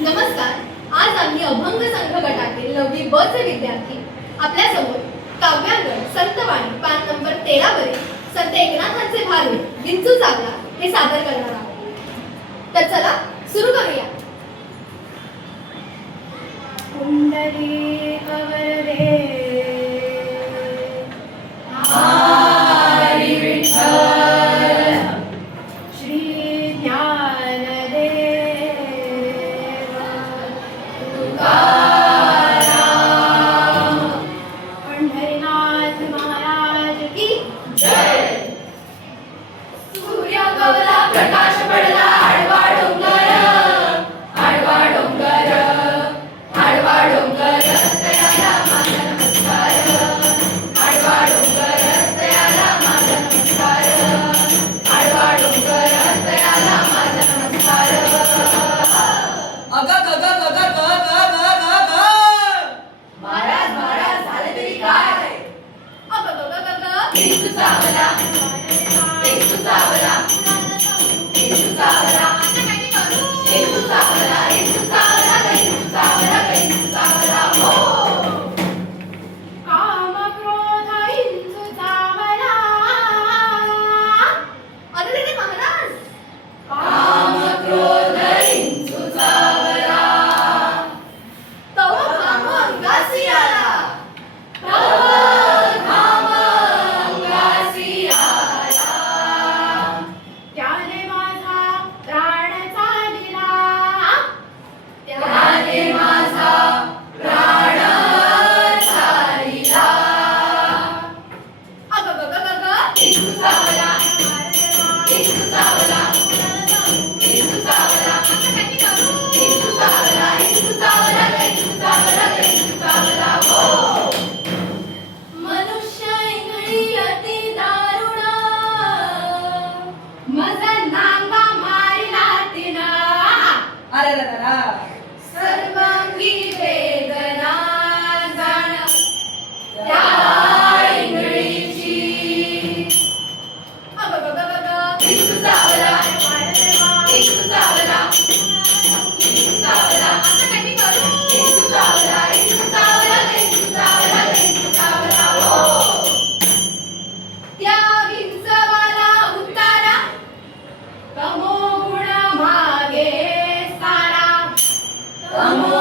नमस्कार. आज आम्ही अभंग संघ गटातील 9वी ब चे विद्यार्थी आपल्यासमोर काव्यांगण संतवाणी पान नंबर 13 वरील संत एकनाथांचे भारुड विंचू चावला हे सादर करणार आहोत. तर चला सुरू करूया. पुंडलिक वरदे हरी विठ्ठल श्री ज्ञानदेव तुकाराम पंढरीनाथ महाराज की जय. सूर्य गवला प्रकाश पडला आडवा डोंगर आडवा डोंगर आडवा डोंगर तयाला माझा नमस्कार आडवा डोंगर तयाला माझा नमस्कार आडवा डोंगर तयाला माझा नमस्कार. अग ग ग ग ग ग ग ग ग महाराज महाराज झाले तरी काय. विंचू चावला विंचू चावला विंचू चावला विंचू चावला विंचू चावला विंचू चावला विंचू चावला हो. काम क्रोध इंदू चावला अरे महाराज, काम क्रोध विंचू चावला तव घाम अंगासी आला. घाम अंगासी आला त्याने माझा प्राण चालिला त्याने माझा प्राण चालिला. विंचू चावला विंचू चावला विंचू चावला विंचू चावला विंचू चावला विंचू चावला विंचू चावला हो. मनुष्य इंगळी अति दारुण, मज नांगा मारिला तिना अरे सर्वांगी वेदना जाण त्या इंगळीची. विंचू चावला विंचू चावला विंचू चावला विंचू चावला विंचू चावला विंचू चावला विंचू चावला हो. त्या विंचवाला उतारा, तमो गुण मागे सारा तमो